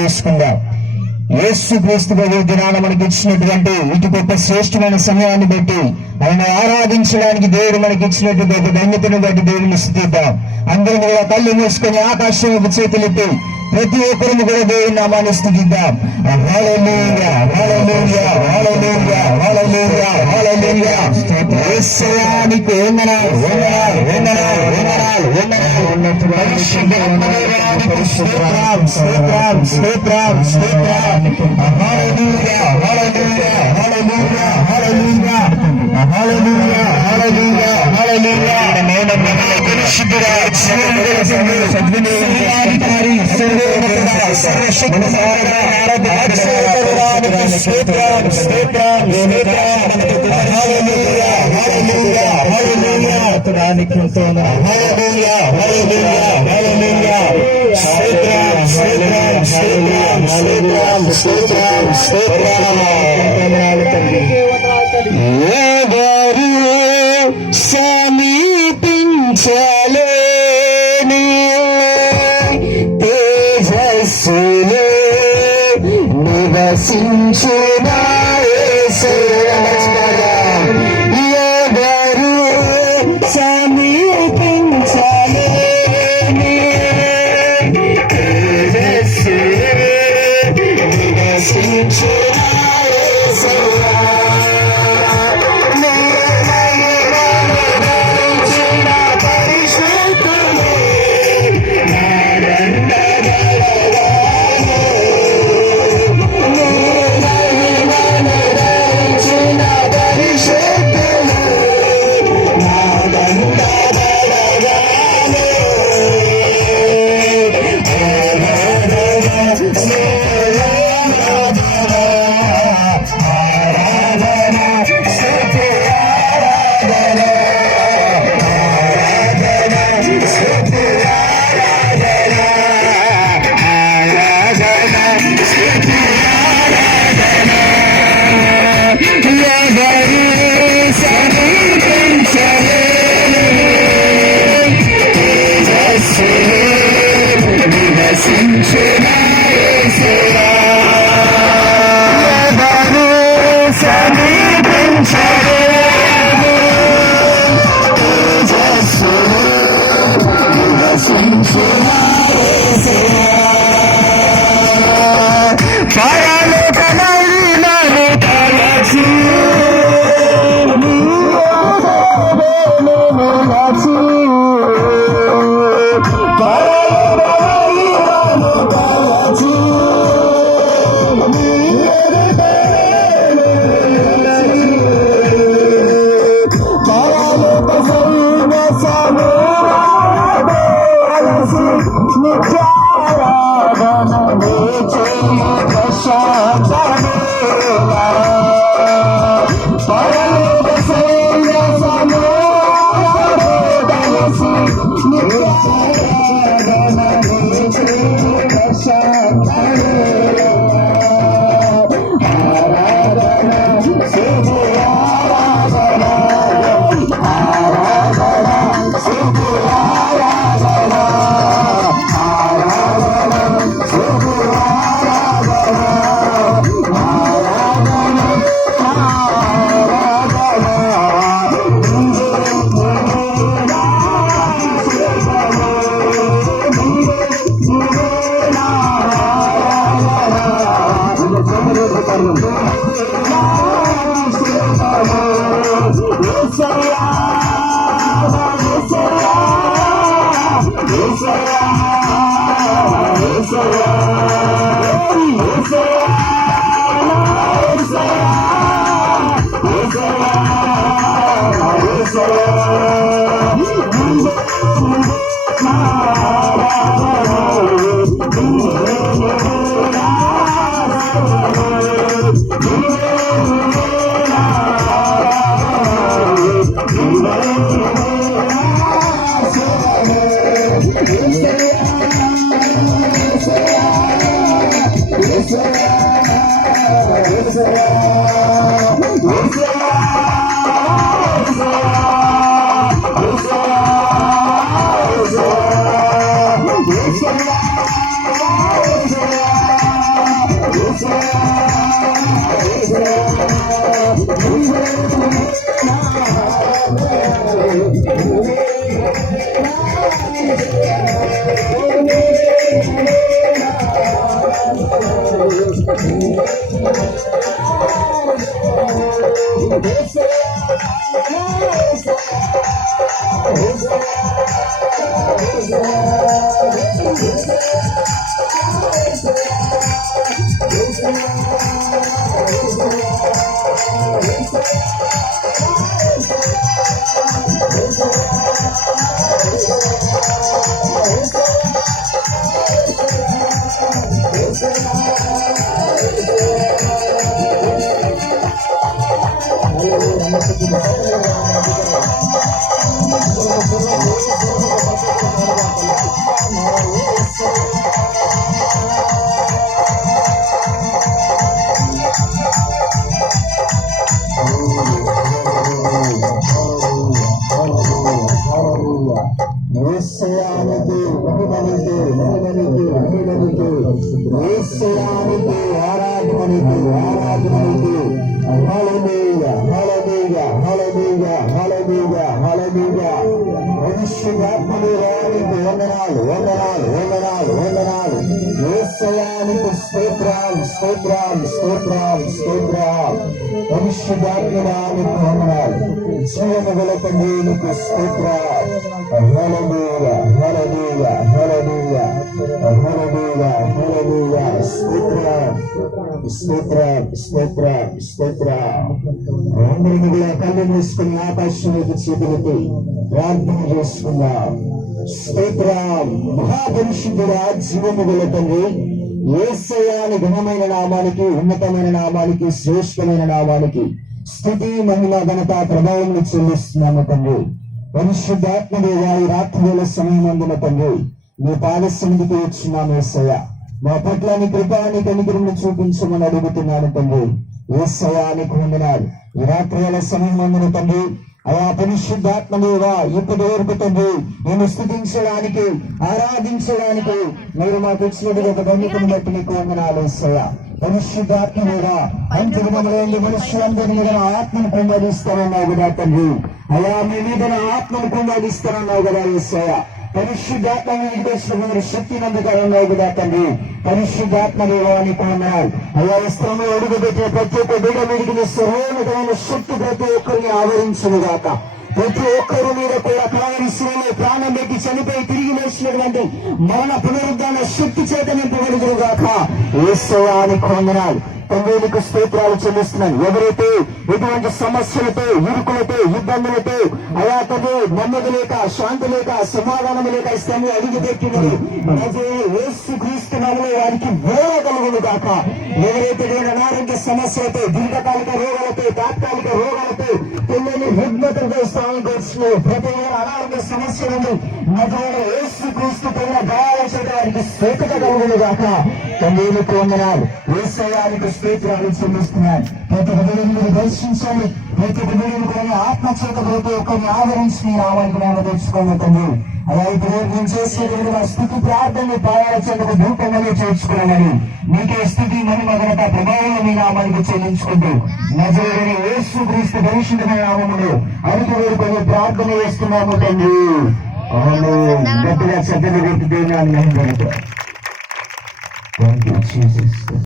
తెలియజేసుకుందాం. యేసు క్రీస్తు దినాన మనకి ఇచ్చినటువంటి ఇటు గొప్ప శ్రేష్టమైన సమయాన్ని బట్టి ఆయన ఆరాధించడానికి దేవుడు మనకి ఇచ్చినటువంటి ధన్యతను బట్టి దేవుడిని స్తుతిద్దాం. అందరం కూడా కళ్ళు మూసుకొని ఆకాశం చేతులెత్తి ప్రతి ఒక్కరిని కూడా దేవుని నామాన్ని స్తుతిద్దాం. హల్లెలూయా హల్లెలూయా హల్లెలూయా హల్లెలూయా హల్లెలూయా. యేసయ్యానికి వందనాలు వందనాలు వందనాలు వందనాలు వందనాలు. స్తోత్రం స్తోత్రం స్తోత్రం స్తోత్రం. హల్లెలూయా హల్లెలూయా హల్లెలూయా హల్లెలూయా హల్లెలూయా హల్లెలూయా హల్లెలూయా. పరిశుద్ధుడా సద్వినియోగకారి సమీపించలేని తేజస్సులో నివసించిన ఎవరు సమీపించలేని తేజస్సులో నివసించిన అందరికీ కళ్ళు మూసుకుని ఆకాశంలోకి చేతులకి ప్రార్థన చేసుకుందాం. స్తోత్రం. మహాపరిశుద్ధుడా, జీవము గల తండ్రి, యేసయ్య ఘనమైన నామానికి, ఉన్నతమైన నామానికి, శ్రేష్టమైన నామానికి స్తుతి, మహిమ, ఘనత, ప్రభావం చెల్లిస్తున్నాము తండ్రి. పరిశుద్ధాత్మ దేవ, ఈ రాత్రి వేళ సమయమందున తండ్రి నీ పాద సన్నిధికి వచ్చినాము యేసయ్య. మా పట్ల నీ కృపాని కనికరమును చూపించమని అడుగుతున్నాను తండ్రి. యేసయ్య నీకు వందనాలు. ఈ రాత్రి వేళ సమయమందున తండ్రి అయా పరిశుద్ధాత్మ దేవ, ఇప్పటి వరకు తండ్రి నేను స్తుతించడానికి, ఆరాధించడానికి మీరు మాకు ఇచ్చినటువంటి ఒక ధన్యతను బట్టి నీకు వందనాలు యేసయ్య. పరిశుద్ధాత్మ దేవ, అంతర్గతంలో మనుషులందరి మీద ఆత్మను కుమ్మరిస్తానన్నావు కదా తండ్రి. అయా మీ మీద ఆత్మను కుమ్మరిస్తానన్నావు కదా యేసయ్య. పరిశుద్ధాత్మ మీదకి శక్తి నందుకన్నావు కదా తండ్రి. పరిశుద్ధాత్మ దేవానికి వందనాలు. అయ్యా వస్త్రంలో అడుగుపెట్టిన ప్రతి ఒక్క బిడ్డ మీదకి సర్వోన్నతమైన శక్తి ప్రతి ఒక్కరిని ఆవరించును గాక. ప్రతి ఒక్కరి మీద కూడా కావలసిన ప్రాణం పెట్టి చనిపోయి తిరిగి లేచినటువంటి మరణ పునరుద్ధాన శక్తి చేత నింపబడుదురు గాక. యేసయ్యానికి వందనాలు. తండ్రికి స్తోత్రాలు చెల్లిస్తున్నాను. ఎవరైతే ఎటువంటి సమస్యలతో, ఇరుకులతో, ఇబ్బందులతో, అయా తండ్రి నెమ్మది లేక, శాంతి లేక, సమాధానం లేక ఇస్తాము అడిగి పెట్టినది యేసు క్రీస్తు నామములో వారికి వేర కలుగును కాక. ఎవరైతే అనారోగ్య సమస్యలతో, దీర్ఘకాలిక రోగాలతో, తాత్కాలిక రోగాలతో, పిల్లల్ని రుగ్మతలతో స్థానం వచ్చిన ప్రతి అనారోగ్య సమస్యలను యేసు క్రీస్తు పైన గాయాల చేత వారికి స్వేతత కలుగును కాక. తండ్రికి వందనాలు. యేసయ్యానికి స్తోత్రాలు చెల్లిస్తున్నాను. ప్రతి బిడ్డను మీరు దర్శించండి. ప్రతి బిడ్డను కూడా ఆత్మచేత ప్రతి ఒక్కరిని ఆదరించి మీ నామానికి మేము తెచ్చుకోండి తండ్రి. అలా ఇప్పుడు నేను చేసేటువంటి మా స్థితి ప్రార్థనని పాయాల్సేందుకు ధూపంగా చేర్చుకున్నామని మీకే స్థితి, మహిమ, ఘనత, ప్రభావం మీ నామానికి చెల్లించుకుంటూ నజరేయుడైన యేసు క్రీస్తు పరిశుద్ధమైన నామములో అడుగు వేడుకొని ప్రార్థన చేస్తున్నాము తండ్రి. గట్టిగా చక్కని వ్యక్తి దేవుని. Thank you, Jesus.